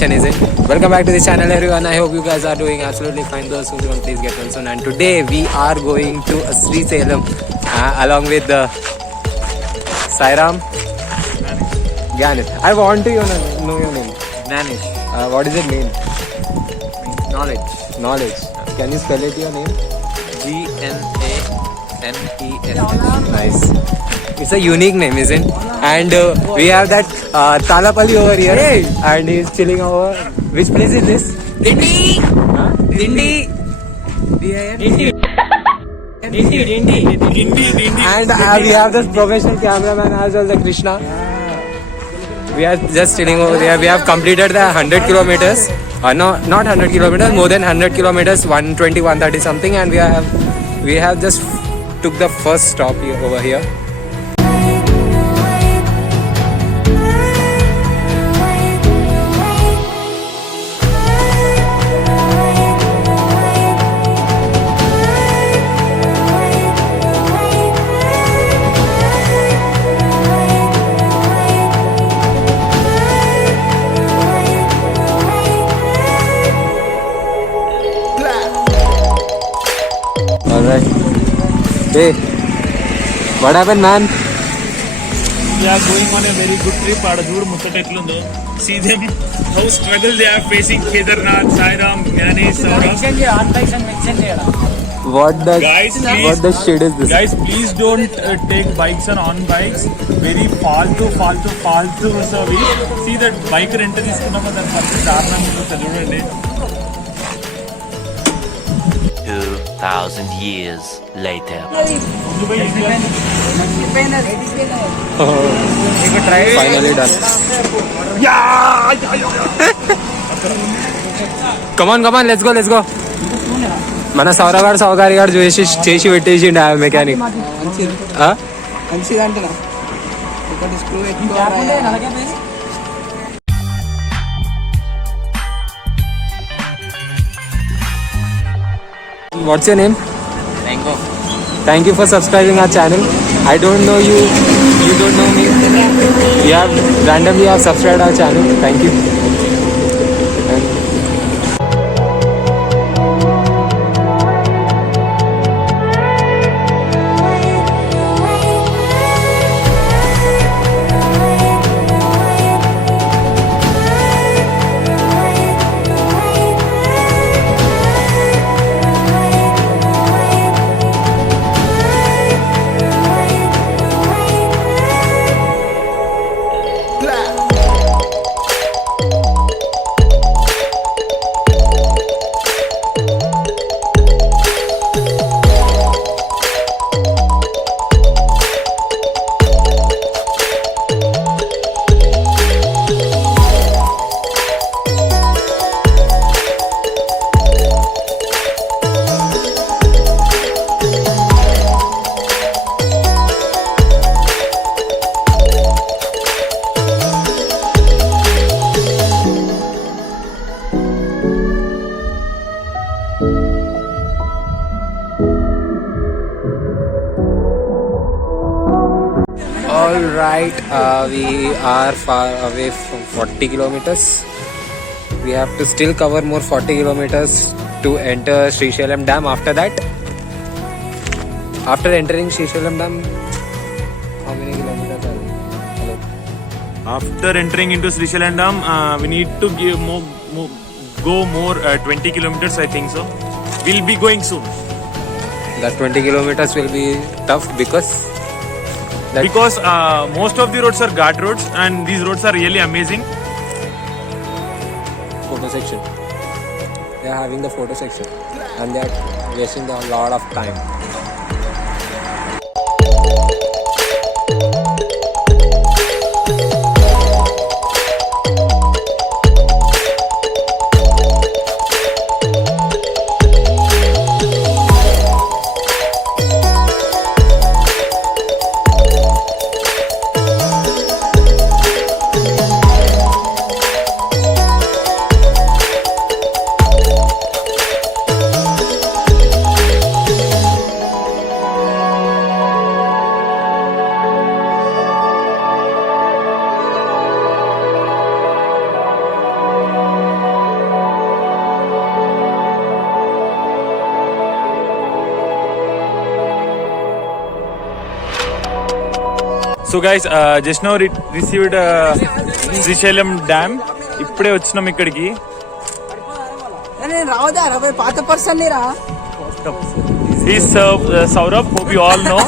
location is it? Welcome back to the channel everyone. I hope you guys are doing absolutely fine. Those who don't, please get well soon. And today we are going to Sri Salem along with Sairam Gyanit. I want to know your name. Manish. What does it mean? Knowledge. Knowledge. Can you spell it your name? Gnanesh. Nice. It's a unique name, isn't it? And we have that Talapalli over here. Hey. And he's chilling over. Which place is this? Dindi. Huh? Dindi. Dindi. And we have this professional cameraman as well, the Krishna. We are just chilling over there. We have completed the 100 kilometers. No, not 100 kilometers, more than 100 kilometers, 120, 130 something. And we have just took the first stop here, over here. Alright. Hey, what happened, man? We are going on a very good trip. See them, how struggle they are facing. Kedarnath, Sairam, Gyanesh, Saurabh. What the shit is this? Guys, please don't take bikes on bikes. Very faltu service. See that bike rental is that 2,000 years later. Finally done. Come on, let's go. Mana Saurabh Saugari garu చేసి పెట్టేసిండు ఆ mechanic. మంచిగా అంటున్నా ఒకటి screw ఎక్కువ. What's your name? Mango. Thank you for subscribing our channel. I don't know you. You don't know me. You have randomly subscribed our channel. Thank you. Alright, we are far away from 40 kilometers. We have to still cover more 40 kilometers to enter Sri Salem Dam. After that, after entering Sri Salem Dam, how many kilometers are we? Hello? After entering into Sri Salem Dam, we need to go more 20 kilometers, I think so. We'll be going soon. That 20 kilometers will be tough because most of the roads are guard roads and these roads are really amazing. photo section. They are having the photo section and they are wasting a lot of time. So guys just now received Srisailam dam. ఇప్పుడే వచ్చినాం ఇక్కడికి. నేను రావదా రా పాత person రా. He's Saurabh, hope you all know.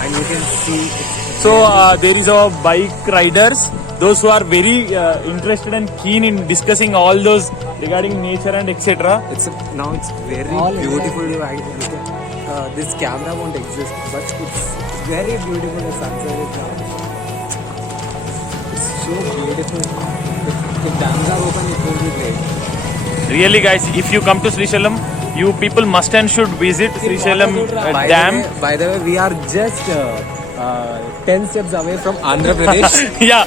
And you can see So there is our bike riders, those who are very interested and keen in discussing all those regarding nature and etc. it's very beautiful. This camera won't exist, but it's very beautiful. The sunset is now. It's so beautiful. If dams are open, it will be great. Really guys, if you come to Srisailam, you people must and should visit Srisailam dam. By the way, we are just 10 steps away from Andhra Pradesh. Yeah,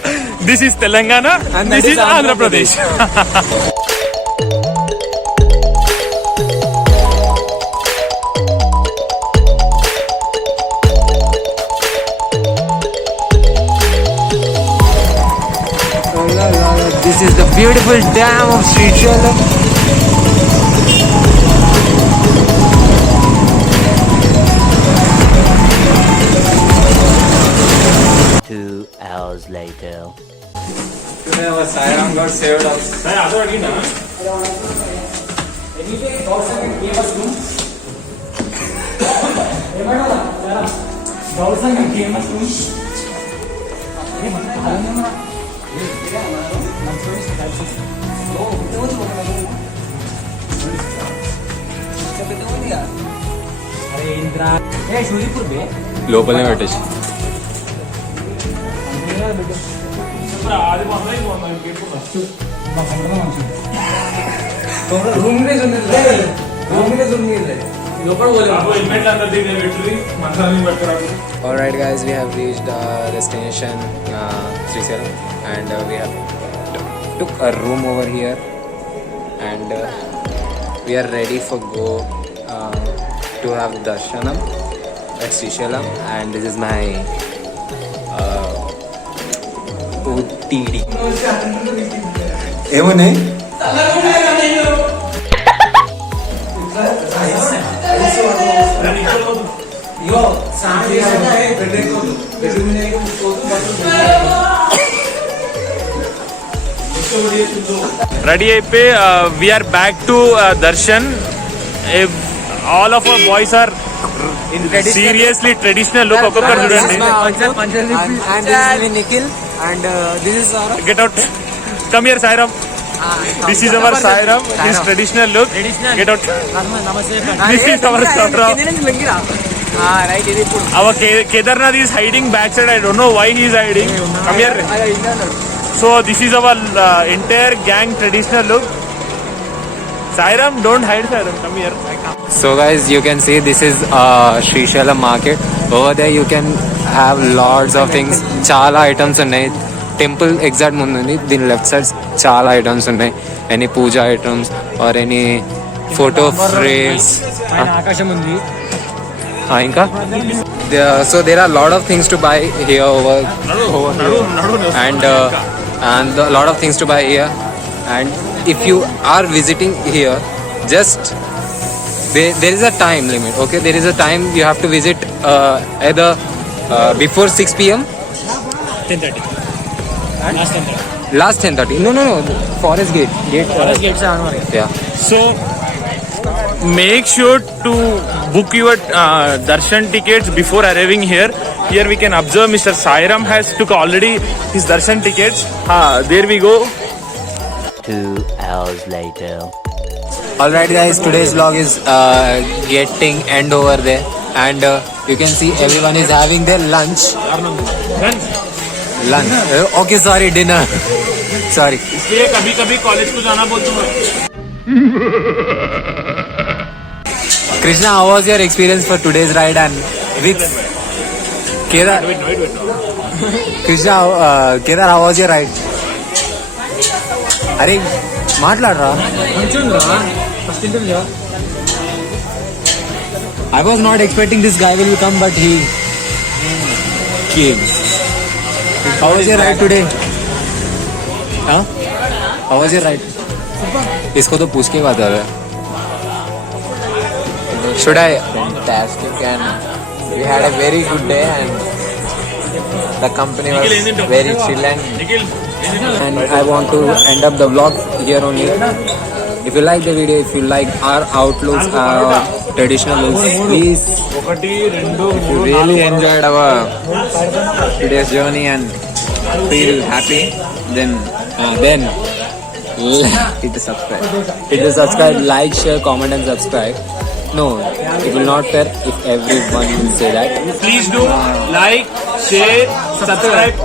this is Telangana and this is Andhra Pradesh. This is the beautiful dam of Srisailam. 2 hours later. Today our Sairam got saved us. లోపలనే పెట్టేసి Alright guys, we have reached our destination Srisailam, and we have took a room over here, and we are ready for go to have darshanam at Srisailam, and this is my OTD. ఏమనే Ready అయిపోయి we are back to darshan. All of our boys are seriously traditional look. ఒక్కొక్కరు చూడండి. And this is Nikhil, and this is Saurabh. Get out. Come here, Sairam. This is our Sairam. His traditional look. Get out. This is our Saurabh. Our Kedarnath is hiding backside. I don't know why he is hiding. Come here. So this is our entire gang traditional look. Sairam, don't hide, Sairam. Come here. So guys, you can see this is Srisailam market. Over there you can have lots of things. Chala items ఉన్నాయి. Temple exact ముందు ఉంది. దీని left side చాలా items ఉన్నాయి. Any puja items or any photo frames. ఆకాశం ఉంది. ఇంకా so there are lot of things to buy here over and lot of things to buy here. And if you are visiting here, just there is a time limit. Okay, there is a time you have to visit either before 6 p.m. 10:30. Last 10:30. No. Forest gate. Yeah. So make sure to book your darshan tickets before arriving here. Here we can observe Mr. Sairam has took already his darshan tickets. There we go. 2 hours later. Alright guys, today's vlog is getting end over there, and you can see everyone is having their lunch. Okay, sorry, dinner. Sorry. इसलिए कभी-कभी college को जाना बोलता हूँ. Krishna, how was your experience for today's ride and with Kedar? Wait. Krishna, Kedar, how was your ride? అరే మాట్లాడరా. I was not expecting this guy will come, but he came. How was your ride today? Huh? How was your ride? इसको तो पूछ के बता रहा है. Should I? Fantastic and We had a very good day and the company was very chill and I want to end up the vlog here only. If you like the video, if you like our outlooks, our traditional looks, please. If you really enjoyed our today's journey and feel happy, then hit the subscribe. Hit the subscribe, like, share, comment and subscribe. No, it will not fair if everyone will say that. Please do like, share, subscribe.